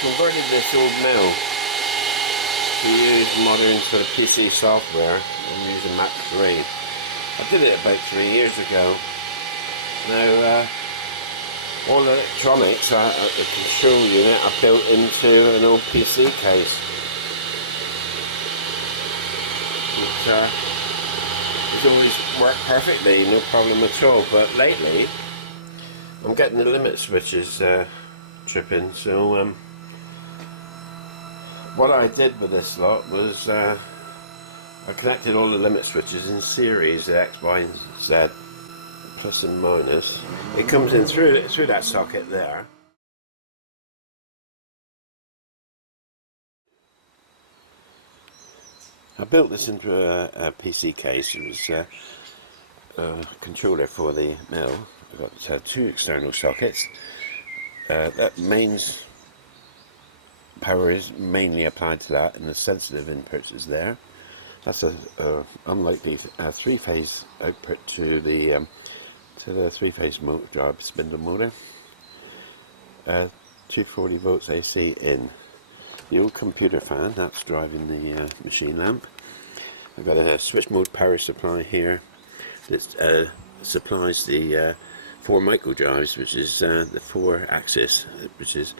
converted this old mill to use modern sort of PC software. I'm using Mac 3. I did it about 3 years ago. Now all the electronics at the control unit are built into an old PC case, which has always worked perfectly, no problem at all. But lately I'm getting the limit switches tripping, so what I did with this lot was I connected all the limit switches in series, the X, Y and Z, plus and minus. It comes in through that socket there. I built this into a PC case. It was a controller for the mill. I've got two external sockets. That mains power is mainly applied to that, and the sensitive inputs is there. That's a unlikely three-phase output to the three-phase motor drive spindle motor. 240 volts AC in. The old computer fan, that's driving the machine lamp. I've got a switch mode power supply here that supplies the 4 micro drives, which is the 4 axis, which is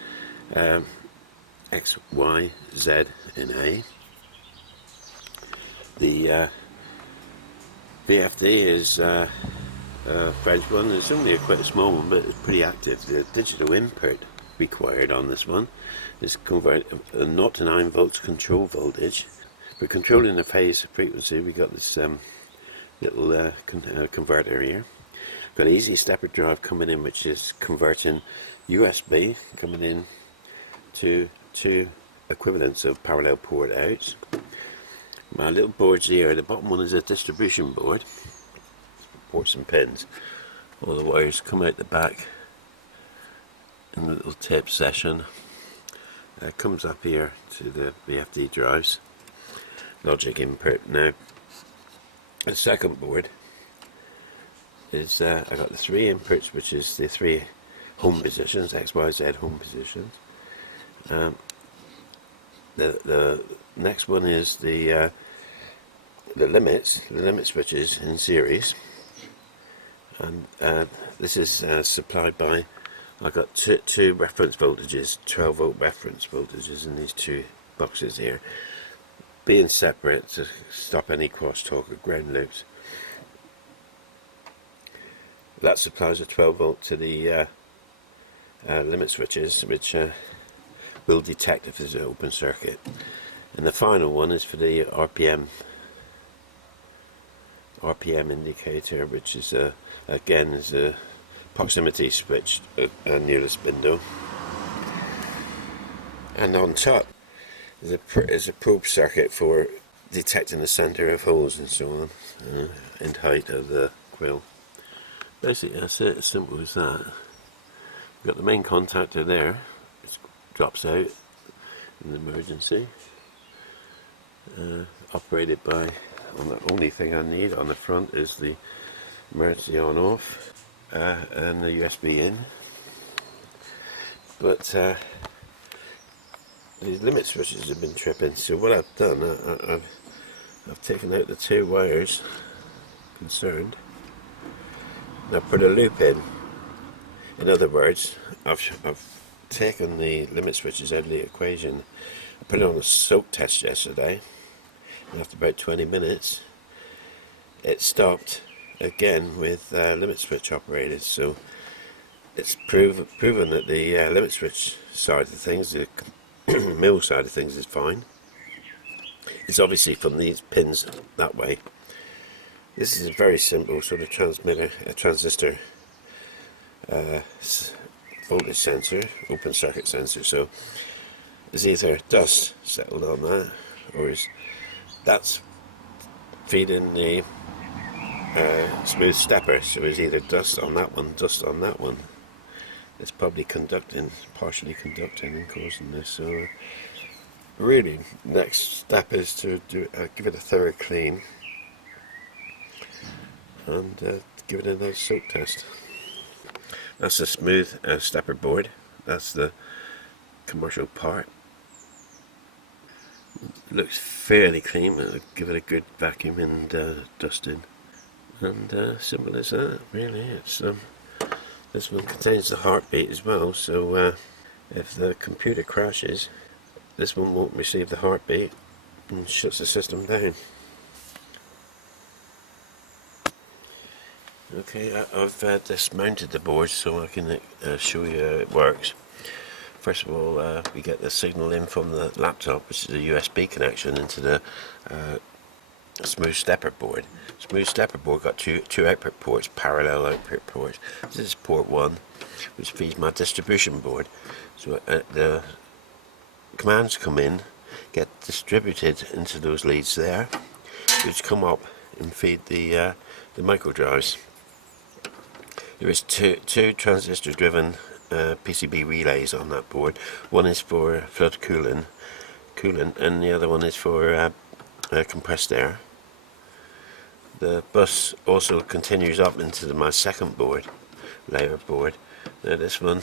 X, Y, Z and A. The VFD is a French one. It's only quite a small one, but it's pretty active. The digital input required on this one is convert a 0 to 9 volts control voltage. We're controlling the phase frequency. We got this little converter here. Got an easy stepper drive coming in, which is converting USB coming in to 2 equivalents of parallel port outs. My little boards here, the bottom one is a distribution board, ports and pins. All the wires come out the back in a little tape session. Comes up here to the VFD drives, logic input. Now the second board is I got the 3 inputs, which is the 3 home positions, X, Y, Z home positions. The next one is the limit switches in series, and this is supplied by, I got two reference voltages, 12 volt reference voltages in these 2 boxes here, being separate to stop any crosstalk or ground loops. That supplies a 12 volt to the limit switches, which will detect if there's an open circuit. And the final one is for the RPM indicator, which is again is a proximity switch near the spindle. And on top is a probe circuit for detecting the center of holes and so on, and height of the quill. Basically that's it, as simple as that. We've got the main contactor there, it drops out in the emergency, operated by, the only thing I need on the front is the emergency on off and the USB in. But these limit switches have been tripping, so what I've done, I've taken out the 2 wires concerned, and I've put a loop in. In other words, I've taken the limit switches out of the equation. I put it on a soak test yesterday, and after about 20 minutes it stopped again with limit switch operated. So it's proven that the limit switch side of things, the mill side of things, is fine. It's obviously from these pins that way. This is a very simple sort of transmitter, a transistor voltage sensor, open circuit sensor. So there's either dust settled on that, or that's feeding the smooth stepper. So there's either dust on that one, dust on that one. It's probably conducting, partially conducting and causing this. So really, next step is to give it a thorough clean and give it another soak test. That's a smooth stepper board. That's the commercial part. Looks fairly clean. I'll give it a good vacuum and dusting. And simple as that, really. It's this one contains the heartbeat as well, so if the computer crashes, this one won't receive the heartbeat and shuts the system down. Okay, I've dismounted the board so I can show you how it works. First of all, we get the signal in from the laptop, which is a USB connection, into the smooth stepper board. Smooth stepper board got two output ports, parallel output ports. This is port 1, which feeds my distribution board. So the commands come in, get distributed into those leads there, which come up and feed the micro drives. There is two transistor driven PCB relays on that board. One is for flood coolant, and the other one is for compressed air. The bus also continues up into my second board, layer board. Now this one,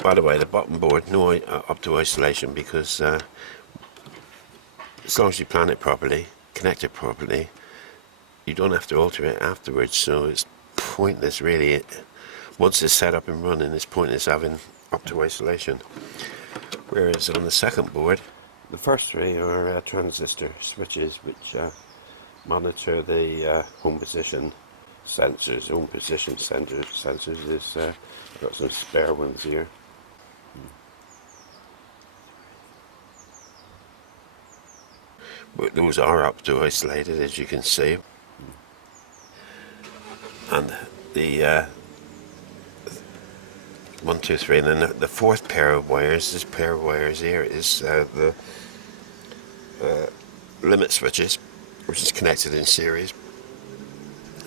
by the way, the bottom board, no up to isolation, because as long as you plan it properly, connect it properly, you don't have to alter it afterwards, so it's pointless really. Once it's set up and running, it's pointless having up to isolation. Whereas on the second board, the first three are transistor switches, which monitor the home position sensors. Home position sensors is I've got some spare ones here. But those are up to isolated, as you can see. And the 1, 2, 3, and then the fourth pair of wires, this pair of wires here, is the limit switches, which is connected in series,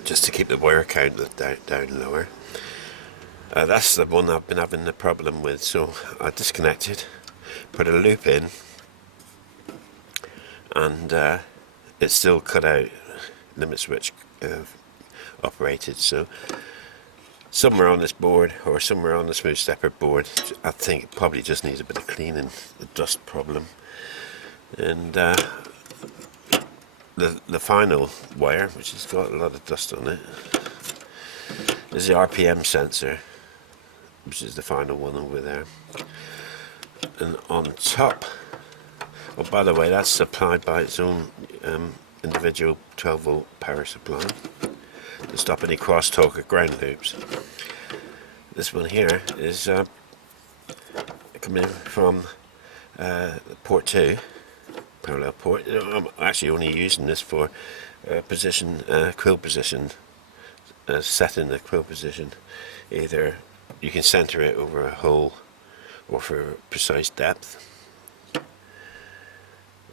just to keep the wire count down lower. That's the one I've been having the problem with, so I disconnected, put a loop in, and it's still cut out, limit switch operated. So somewhere on this board, or somewhere on the smooth stepper board, I think it probably just needs a bit of cleaning, the dust problem. And the final wire, which has got a lot of dust on it, is the RPM sensor, which is the final one over there. And on top, oh, by the way, that's supplied by its own individual 12 volt power supply to stop any crosstalk or ground loops. This one here is coming from port 2, parallel port. I'm actually only using this for position, quill position, setting the quill position. Either you can center it over a hole or for precise depth.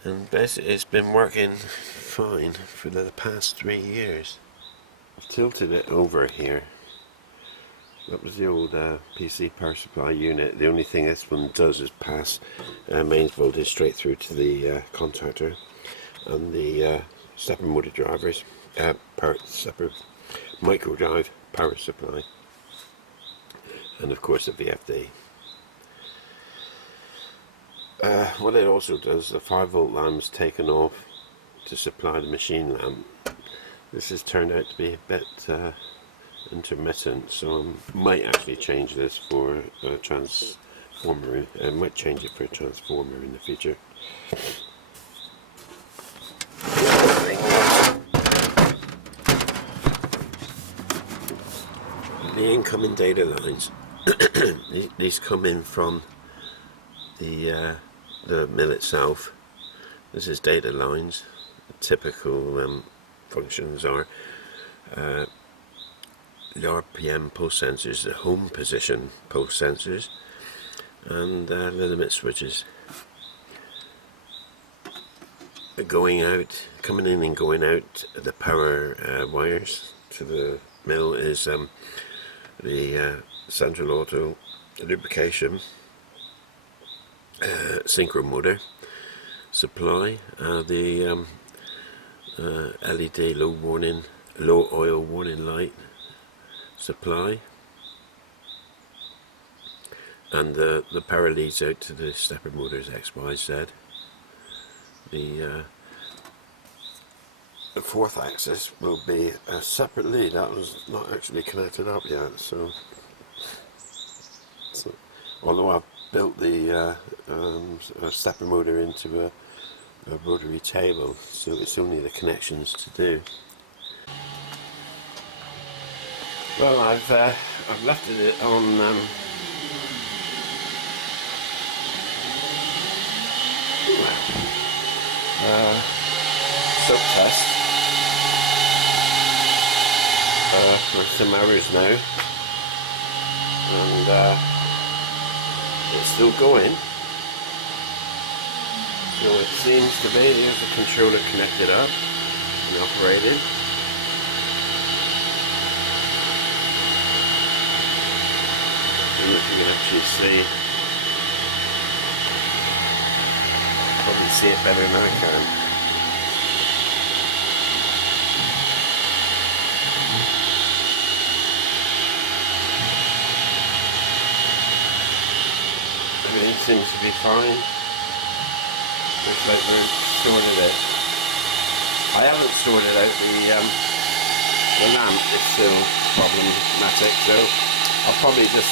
And basically it's been working fine for the past 3 years. I've tilted it over here. That was the old PC power supply unit. The only thing this one does is pass mains voltage straight through to the contactor, and the stepper motor drivers, stepper micro drive power supply, and of course the VFD. What it also does, the 5 volt lamp's taken off to supply the machine lamp. This has turned out to be a bit intermittent, so I might actually change this for a transformer. I might change it for a transformer in the future. The incoming data lines, these come in from the mill itself. This is data lines. The typical functions are the RPM pulse sensors, the home position pulse sensors, and the limit switches. Going out, coming in and going out, the power wires to the mill is the central auto lubrication synchro motor supply, the LED low oil warning light supply, and the power leads out to the stepper motors XYZ. The fourth axis will be a separate lead. That was not actually connected up yet, so although I've built the stepper motor into a rotary table, so it's only the connections to do. Well, I've left it on soak test for some hours now, and it's still going. So it seems to be there's a controller connected up and operating. And if you can actually probably see it better than I can. Everything seems to be fine. Looks like we're sorted it. I haven't sorted out the lamp is still problematic, so I'll probably just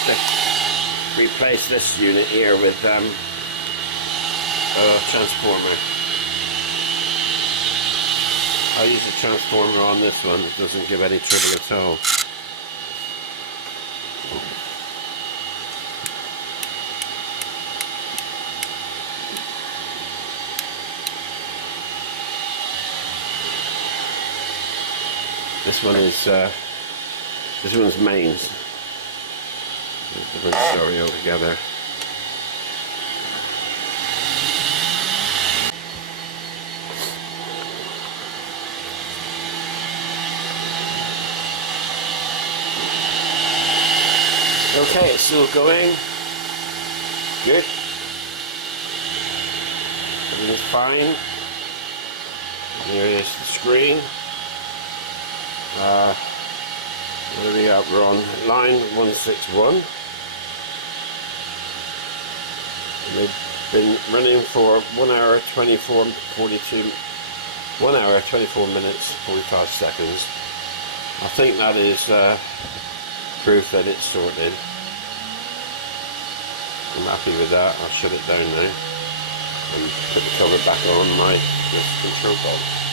replace this unit here with a transformer. I'll use a transformer on this one. It doesn't give any trouble at all. This one's mains. Different story altogether. Okay, it's still going. Good. Everything's fine. Here is the screen. Where are we at? We're on line 161. And they've been running for 1 hour 24 minutes 45 seconds. I think that is proof that it's sorted. I'm happy with that. I'll shut it down now and put the cover back on my control box.